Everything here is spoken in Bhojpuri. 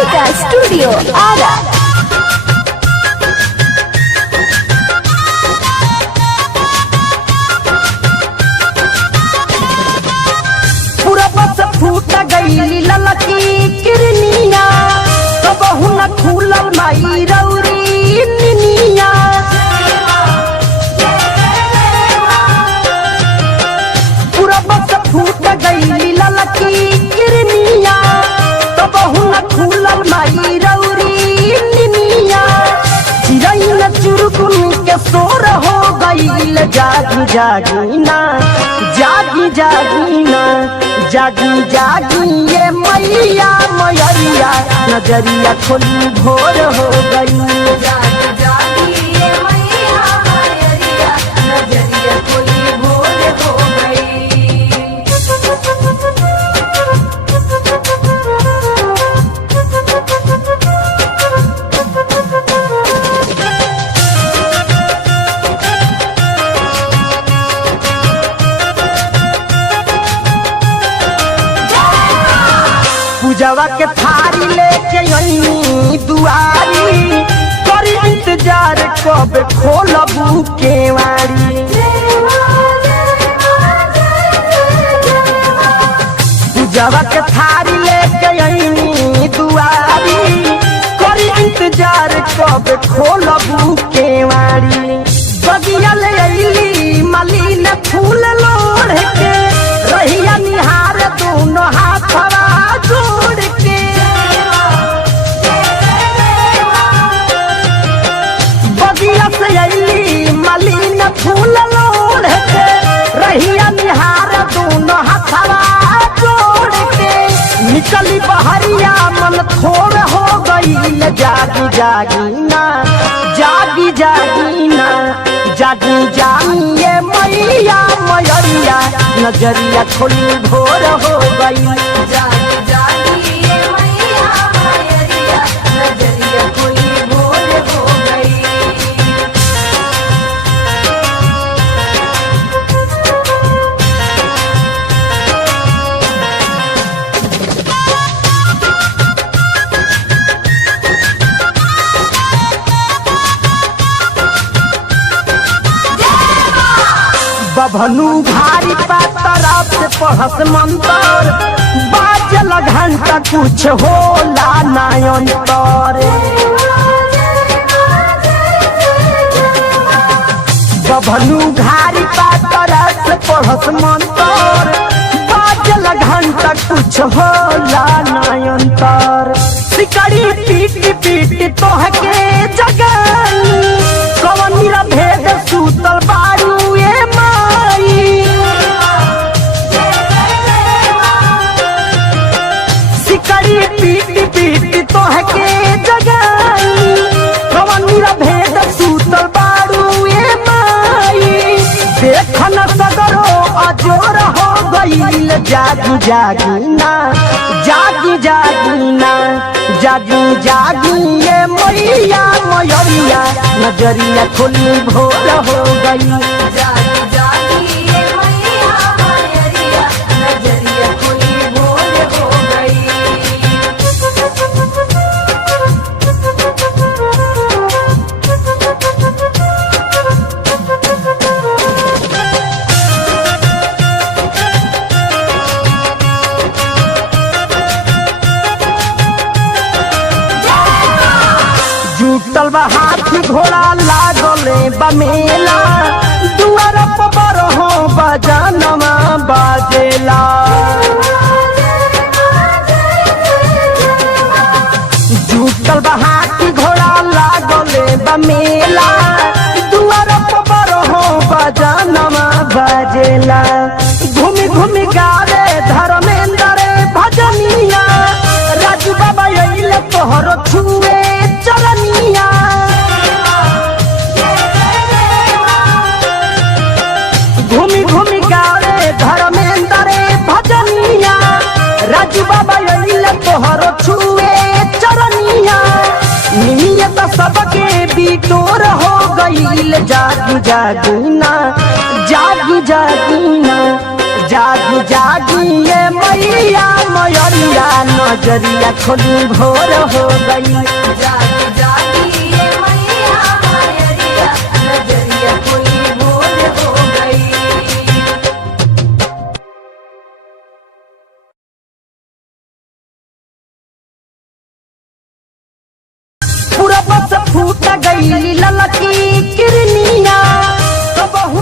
कालिका स्टूडियो आरा। पूरा बस फूट गई ललकी किरनिया तो बहु न खुलल माई रौरी निनिया। पूरा बस फूट गई ललकी किरनिया तो बहु न खुलल माई रौरी निनिया। चिरई न चुरकुन के सोर हो गईल जागी जागी ना जागी जागी ना जागी जागी ये मैया मयरिया नजरिया खोली भोर हो गई। जागी जागी ये मैया मयरिया नजरिया खोली भोर हो गई। पूजवा के थारी लेके आई दुआरी करी इंतजार कब खोलबू केवाड़ी। पूजवा के थारी लेके आई दुआरी करी इंतजार कब खोलबू केवाड़ी। बगिया ले अइली मलिन फूल लोढ़ के रहिया निहार दोनों हाथवा जोड़ के। बगिया से अइली मलिन फूल लोढ़ के रहिया निहार दोनों हाथवा जोड़ के। निकली बहरिया मन थोड़ हो गई जागी जागी ना जागी जागी ना जागी जागी ये मैया मयरिया नजरिया खोली भोर हो गई। जागी जागी ये मैया मयरिया नजरिया खोली भोर हो गई। बभनु भारी तरफ से पढ़स मंतर बाजल घंटा कुछ होला नायंतर। बभनु घारी तरफ से पढ़स मंतर बाजल घंटा कुछ होला नायंतर। सिकड़ी पीट पीट तोहके जगाई कवन मेरा भेद सूतल बारू ये माई। सिकड़ी पीट पीट तोहके जगाई कवन मेरा भेद सूतल बारू ये माई। देखन सगरो अजोर हो गईल जागी जागी ना जागी जागी ना जागी जागी ये मैया मयरिया नजरिया खोली भोर हो गई। जागी जागी ये मैया मयरिया नजरिया खोली भोर हो गई। जुटल बा हाथी घोड़ा लागले बमेला दुआर पर हो बजानमा बाजेला। जुटल बा हाथी घोड़ा लागले बमेला दुआर पर हो बजानमा बाजेला। घूमी घूमी गावे धर्मेंद्र भजनिया राजू बाबा अइले तोहर छुए चरनिया। घूमी घूमी गावे धर्मेंद्र भजनिया राजू बाबा अइले तोहर छुए चरनिया। नियत सबके बिटोर हो गईल जागी जागी ना जागी जागी ना जागी जागी ये मैया मयरिया नजरिया खोली भोर हो गई। जागी जागी ये मैया मायरिया नजरिया कोई भोर हो गई। पूरा बस फूट गई ललकी किरनिया, तो बहु